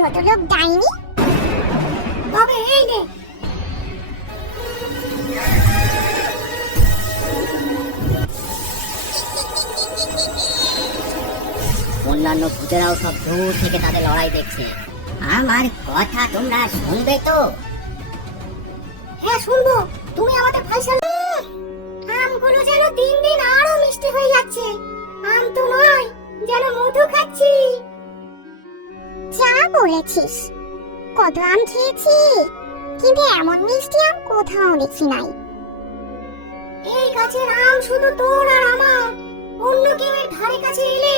ছোট লোক ডাইনি। তবে এই নে। অন্যান্য ভূতেরাও সব দূর থেকে তাদের লড়াই দেখছে। আমার কথা তোমরা শুনবে তো? হ্যাঁ শুনবো, তুমি আমাদের ফয়সালা। আমগুলো যেন দিন দিন আরো মিষ্টি হয়ে যাচ্ছে। আম তো নয়, যেন মধু খাচ্ছি। যা বলেছিস, কত আম খেয়েছি, কিন্তু এমন মিষ্টি আম কোথাও দেখি নাই। এই গাছের আম শুধু তোর আর আমার, অন্য কেউ এর ধারে কাছে এলে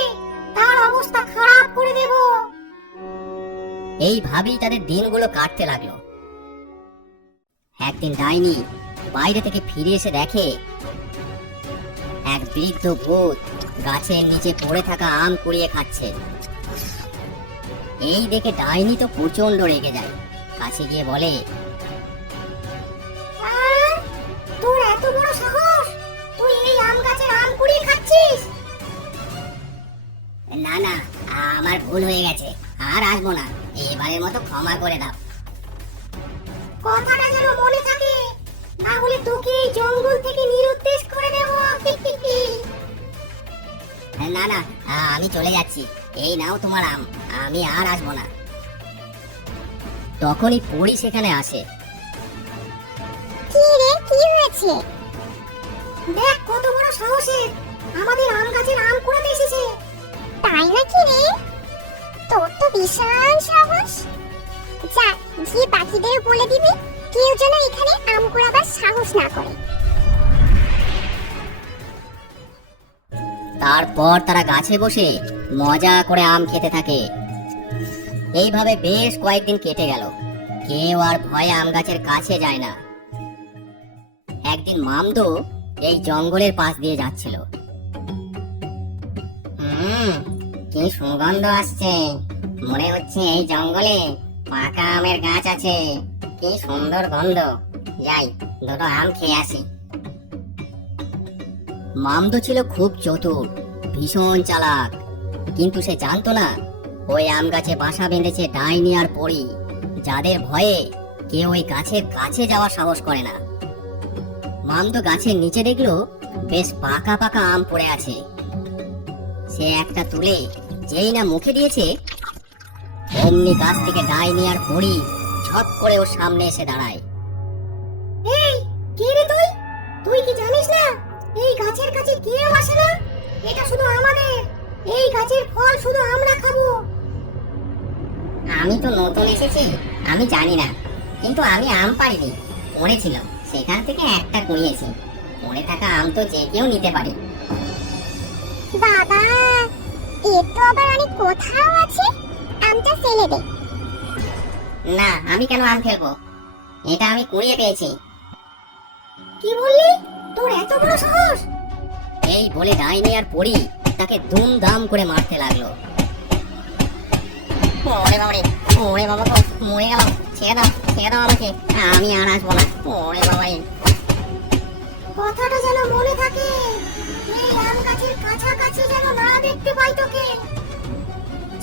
তার অবস্থা খারাপ করে দেব। এইভাবেই তাদের দিনগুলো কাটতে লাগলো। একদিন ডাইনি বাইরে থেকে ফিরে এসে দেখে এক বৃদ্ধ ভূত গাছের নিচে পড়ে থাকা আম কুড়িয়ে খাচ্ছে। এই দেখে ডাইনি তো প্রচন্ড রেগে যায়, কাছে গিয়ে বলে, আর তোর এত বড় সাহস, তুই এই আম গাছের আম কুড়িয়ে খাচ্ছিস? না না, আমার ভুল হয়ে গেছে, আর আসবো না, এবারের মতো ক্ষমা করে দাও। কথাটা যেন মনে থাকে, না হলে তোকে এই জঙ্গল থেকে নিরুদ্দেশ করে দেব। না না, আমি চলে যাচ্ছি, এই নাও তোমার আম, আমি আর আসবো না। তখনই পরি সেখানে আসে। কি রে, কি হয়েছে? দেখ কত বড় সাহসের, আমাদের আম গাছের আম কুড়াতে এসেছে। তাই নাকি রে? তোর তো বিশাল সাহস। যা, গিয়ে পাখিদের বলে দিবি কেউ যেন এখানে আম কুড়াবার সাহস না করে। তারপর তারা গাছে বসে মজা করে আম খেতে থাকে। এইভাবে বেশ কয়েকদিন কেটে গেল, কেউ আর ভয়ে আম গাছের কাছে যায় না। একদিন মামদো এই জঙ্গলের পাশ দিয়ে যাচ্ছিল। কি সুগন্ধ আসছে, মনে হচ্ছে এই জঙ্গলে পাকা আমের গাছ আছে। কি সুন্দর গন্ধ, যাই দুটো আম খেয়ে আসি। মামদো ছিল খুব চতুর, ভীষণ চালাক, কিন্তু সে জানতো না ওই আম গাছে বাসা বেঁধেছে ডাইনি আর পরি, যাদের ভয়ে কেউ ওই গাছের কাছে যাওয়ার সাহস করে না। মামদো গাছের নিচে দেখলো বেশ পাকা পাকা আম পড়ে আছে। সে একটা তুলে যেই না মুখে দিয়েছে, অমনি গাছ থেকে ডাইনি আর পরি ঝপ করে ওর সামনে এসে দাঁড়ায়। এই কে রে তুই? তুই কি জানিস না এই গাছের কাছে কেউ আসে না? এটা শুধু আমাদের, এই গাছের ফল শুধু আমরা খাবো। আমি তো নতুন এসেছি, আমি জানি না, কিন্তু আমি আম পাইনি, পড়েছিল, সেখান থেকে একটা কুড়িয়েছি। পড়ে থাকা আম তো যে কেউ নিতে পারে। বাবা, এর তো আবার অনেক কোথাও আছে, আমটা ফেলে দে। না, আমি কেন আম ফেলবো, এটা আমি কুড়িয়ে পেয়েছি। কি বললি? তোর এত বড় সাহস? এই বলে ডাইনি আর পরি তাকে দুমদাম করে মারতে লাগলো। ওরে বাবা রে, ওরে বাবা গো, মরে গেলাম, ছেড়ে দাও, ছেড়ে দাও আমাকে, আমি আর আসবো না। ওরে বাবা রে। কথাটা যেন মনে থাকে, এই আম গাছের কাছাকাছি যেন না দেখতে পাই তোকে।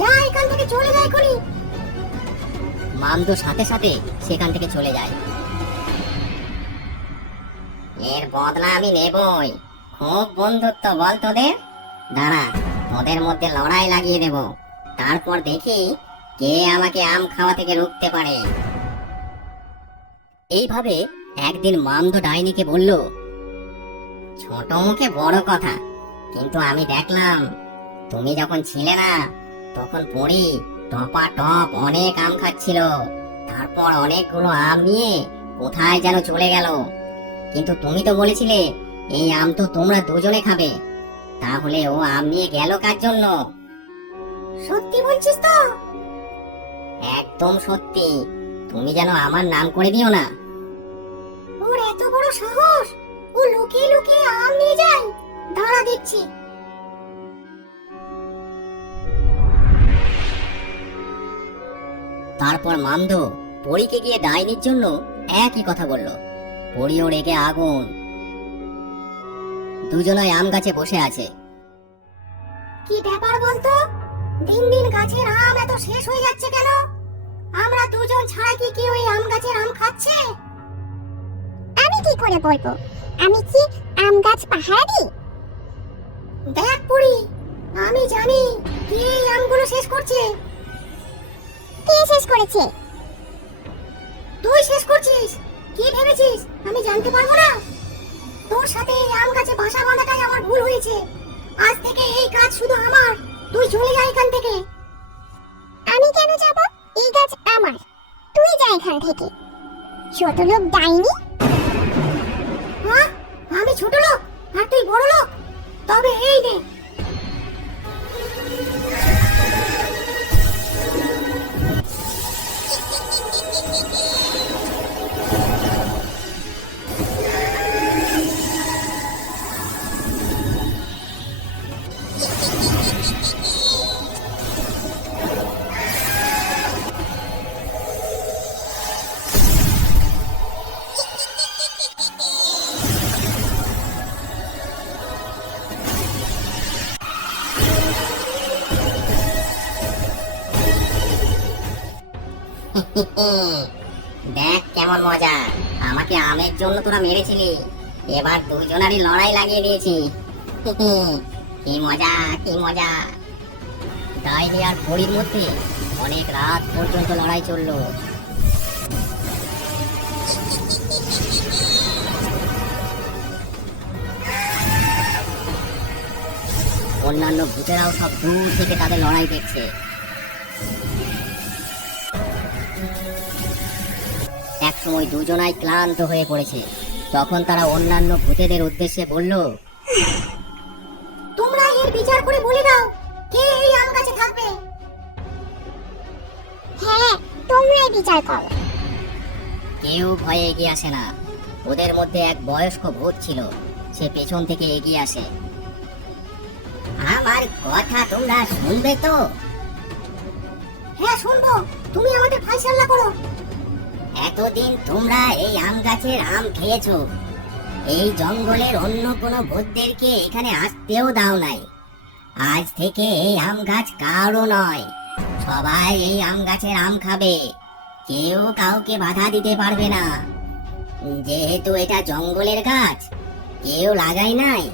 যা এখান থেকে চলে যায় এখনই। মামদো সাথে সাথে সেখান থেকে চলে যায়। এর বদলা আমি নেবই, খুব বন্ধুত্ব বল তোদের, দাঁড়া, তোদের মধ্যে লড়াই লাগিয়ে দেব, তারপর দেখি কে আমাকে আম খাওয়া থেকে রুখতে পারে। এইভাবে একদিন মামদো ডাইনিকে বলল, ছোট মুখে বড় কথা, কিন্তু আমি দেখলাম তুমি যখন ছিলে না তখন পড়ি টপা টপ অনেক আম খাচ্ছিল, তারপর অনেকগুলো আম নিয়ে কোথায় যেন চলে গেল, কিন্তু তুমি তো বলেছিলে এই আম তো তোমরা দুজনে খাবে, তাহলে ও আম নিয়ে গেল কার জন্য? সত্যি বলছিস তো? একদম সত্যি, তুমি যেন আমার নাম করে দিও না। ওর এত বড় সাহস, ও লুকিয়ে লুকিয়ে আম নিয়ে যায়। দাঁড়া দেখছি। তারপর মামদো পরীকে গিয়ে ডাইনির জন্য একই কথা বলল। পরীও রেগে আগুন। দুজনাই আম গাছে বসে আছে। কি ব্যাপার বলতো? দিন দিন গাছের আম এত শেষ হয়ে যাচ্ছে কেন? দুজন ছাড়া কি কেউ এই আম গাছের আম খাচ্ছে? আমি কি করে বলবো? আমি কি আম গাছ পাহারা দিই? দেখ পুরি, আমি জানি কে এই আমগুলো শেষ করছে। কে শেষ করেছে? তুই শেষ করছিস। কি ভেবেছিস আমি জানতে পারবো না? তোর সাথে এই আম গাছে বাসা বাঁধাটাই আমার ভুল হয়েছে। আজ থেকে এই কাজ শুধু আমার। তুই চলে যা এখান থেকে। আমি কেন যাব? এই গাছ আমার। তুই যা এখান থেকে, ছোট লোক ডাইনি। হ্যাঁ, আমি ছোট লোক আর তুই বড় লোক? তবে এই নে। দেখ কেমন মজা, আমাকে আমের জন্য তোরা মেরেছিলি, এবার দুজনারই লড়াই লাগিয়ে দিয়েছি। কি মজা, কি মজা। ডাইনি আর পরীর মধ্যে অনেক রাত পর্যন্ত লড়াই চললো। অন্যান্য ভূতেরাও সব দূর থেকে তাদের লড়াই দেখছে। একসময় দুজনাই ক্লান্ত হয়ে পড়েছে। তখন তারা অন্যান্য ভূতেদের উদ্দেশ্যে বলল, তোমরা এর বিচার করে বলে দাও কে এই আম গাছে থাকবে। হ্যাঁ, তোমরাই বিচার করো। কেউ ভয়ে এগিয়ে আসে না। ওদের মধ্যে এক বয়স্ক ভূত ছিল, সে পেছন থেকে এগিয়ে আসে। আমার কথা তোমরা শুনবে তো? হ্যাঁ শুনবো, তুমি আমাদের ফাইসাল্লা করো। এতদিন তোমরা এই আম গাছের আম খেয়েছো, এই জঙ্গলের অন্য কোনো ভূতদেরকে এখানে আসতেও দাও নাই। আজ থেকে এই আম গাছ কারো নয়, সবাই এই আম গাছের আম খাবে, কেউ কাউকে বাধা দিতে পারবে না। যেহেতু এটা জঙ্গলের গাছ, কেউ লাগাই নাই,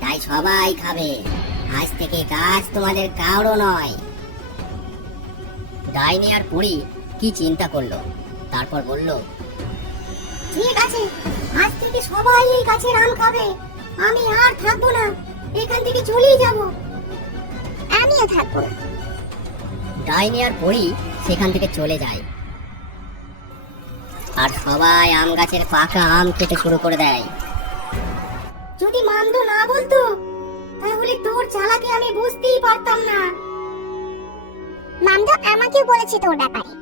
তাই সবাই খাবে। আজ থেকে গাছ তোমাদের কারো নয়। ডাইনি আর পরী কি চিন্তা করলো, তারপর বলল, ঠিক আছে, আজ থেকে সবাই এই গাছের আম খাবে। আমি আর থাকবো না, এখান থেকে চলেই যাব। আমিও থাকবো না। ডাইনি আর পরী সেখান থেকে চলে যায়, আর সবাই আম গাছের পাকা আম খেতে শুরু করে দেয়। যদি মান্দ না বলতো তাহলে তোর চালাকি আমি বুঝতেই পারতাম না। মামদো আমাকেও বলেছে তোর ব্যাপারে।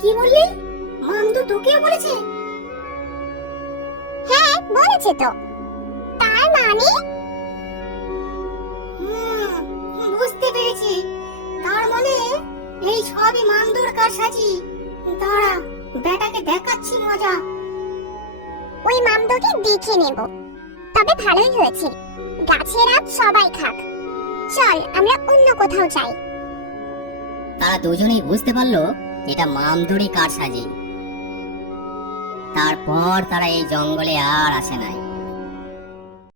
কি বললি? মান্দ তোকেও বলেছে? হ্যাঁ, বলেছে তো। তার মানে বুঝতে পেরেছি। তার মানে এই সবই মান্দুর কারসাজি। দাঁড়া, বেটাকে দেখাচ্ছি মজা। ওই মামদোকে দেখে নেব। তবে ভালোই হয়েছে, গাছের আম সবাই খাক। চল আমরা অন্য কোথাও যাই। তারা দুজনেই বুঝতে পারলো এটা মামদুরি কারসাজি। তারপর তারা এই জঙ্গলে আর আসে নাই।